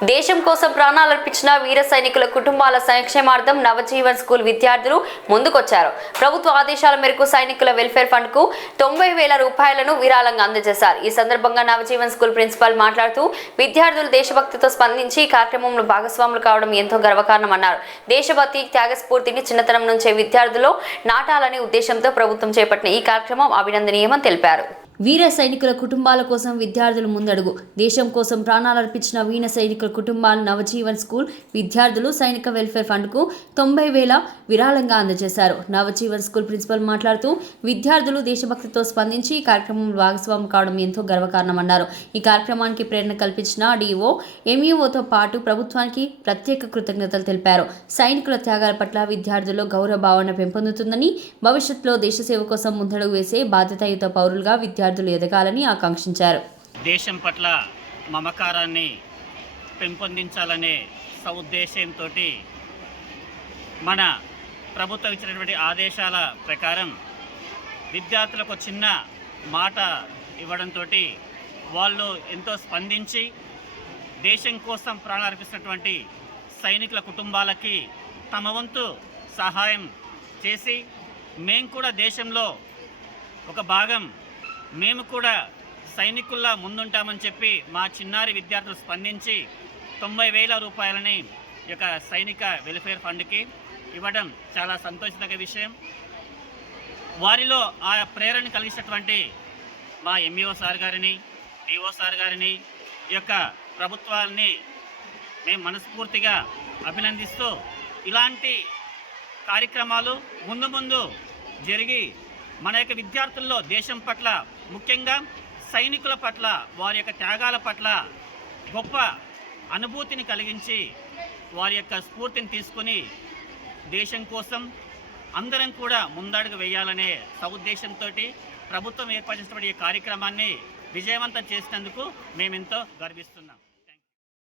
దేశం కోసం ప్రాణాలర్పించిన వీర సైనికుల కుటుంబాల సంక్షేమార్థం నవజీవన్ స్కూల్ విద్యార్థులు ముందుకొచ్చారు. ప్రభుత్వ ఆదేశాల మేరకు సైనికుల వెల్ఫేర్ ఫండ్ కు 90,000 రూపాయలను విరాళంగా అందజేశారు. ఈ సందర్భంగా నవజీవన్ స్కూల్ ప్రిన్సిపల్ మాట్లాడుతూ విద్యార్థులు దేశభక్తితో స్పందించి ఈ కార్యక్రమంలో భాగస్వాములు కావడం ఎంతో గర్వకారణమన్నారు. దేశభక్తి త్యాగస్ఫూర్తిని చిన్నతనం నుంచే విద్యార్థుల్లో నాటాలనే ఉద్దేశంతో ప్రభుత్వం చేపట్టిన ఈ కార్యక్రమం అభినందనీయమని తెలిపారు. వీర సైనికుల కుటుంబాల కోసం విద్యార్థులు ముందడుగు. దేశం కోసం ప్రాణాలర్పించిన వీర సైనికుల కుటుంబాల నవజీవన్ స్కూల్ విద్యార్థులు సైనిక వెల్ఫేర్ ఫండ్కు 90,000 విరాళంగా అందజేశారు. నవజీవన్ స్కూల్ ప్రిన్సిపల్ మాట్లాడుతూ విద్యార్థులు దేశభక్తితో స్పందించి ఈ కార్యక్రమంలో భాగస్వామ్యం కావడం ఎంతో గర్వకారణమన్నారు. ఈ కార్యక్రమానికి ప్రేరణ కల్పించిన డిఓ ఎంఈఓతో పాటు ప్రభుత్వానికి ప్రత్యేక కృతజ్ఞతలు తెలిపారు. సైనికుల త్యాగాల పట్ల విద్యార్థుల్లో గౌరవ భావన పెంపొందుతుందని, భవిష్యత్తులో దేశ సేవ కోసం ముందడుగు వేసే బాధ్యతాయుత పౌరులుగా విద్యార్థులు ఎదగాలని ఆకాంక్షించారు. దేశం పట్ల మమకారాన్ని పెంపొందించాలనే సదుద్దేశంతో మన ప్రభుత్వం ఇచ్చినటువంటి ఆదేశాల ప్రకారం విద్యార్థులకు చిన్న మాట ఇవ్వడంతో వాళ్ళు ఎంతో స్పందించి దేశం కోసం ప్రాణార్పిస్తున్నటువంటి సైనికుల కుటుంబాలకి తమ వంతు సహాయం చేసి మేము కూడా దేశంలో ఒక భాగం, మేము కూడా సైనికుల్లా ముందుంటామని చెప్పి మా చిన్నారి విద్యార్థులు స్పందించి 90,000 రూపాయలని ఈ యొక్క సైనిక వెల్ఫేర్ ఫండ్కి ఇవ్వడం చాలా సంతోషదగ్గ విషయం. వారిలో ఆ ప్రేరణ కలిగినటువంటి మా ఎంఈఓ సార్ గారిని, డిఓ సార్ గారిని, ఈ యొక్క ప్రభుత్వాన్ని మేము మనస్ఫూర్తిగా అభినందిస్తూ ఇలాంటి కార్యక్రమాలు ముందు జరిగి మన యొక్క విద్యార్థుల్లో దేశం పట్ల, ముఖ్యంగా సైనికుల పట్ల, వారి యొక్క త్యాగాల పట్ల గొప్ప అనుభూతిని కలిగించి వారి యొక్క స్ఫూర్తిని తీసుకుని దేశం కోసం అందరం కూడా ముందడుగు వేయాలనే సదుద్దేశంతో ప్రభుత్వం ఏర్పాటు చేసినటువంటి ఈ కార్యక్రమాన్ని విజయవంతం చేసినందుకు మేమెంతో గర్విస్తున్నాం.